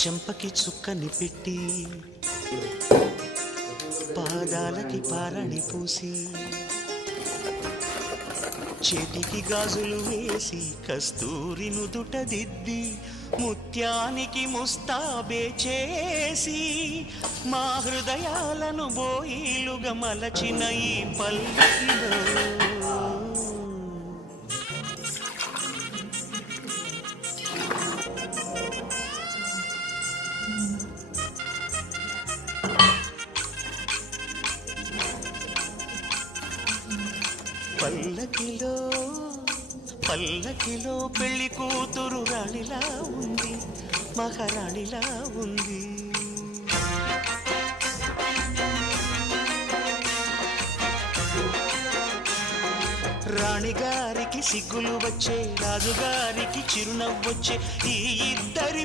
చెంపకి చుక్కని పెట్టి పాదాలకి పారని పూసి చేతికి గాజులు వేసి కస్తూరి నుదుట దిద్ది ముత్యానికి ముస్తాబే చేసి మా హృదయాలను బోయిలుగా మలచిన ఈ పల్లకిలో పల్లకిలో పల్లకిలో పెళ్లి కూతురు రాణిలా ఉంది, మహారాణిలా ఉంది. రాణిగారికి సిగ్గులు వచ్చే, రాజుగారికి చిరునవ్వొచ్చే, ఈ ఇద్దరి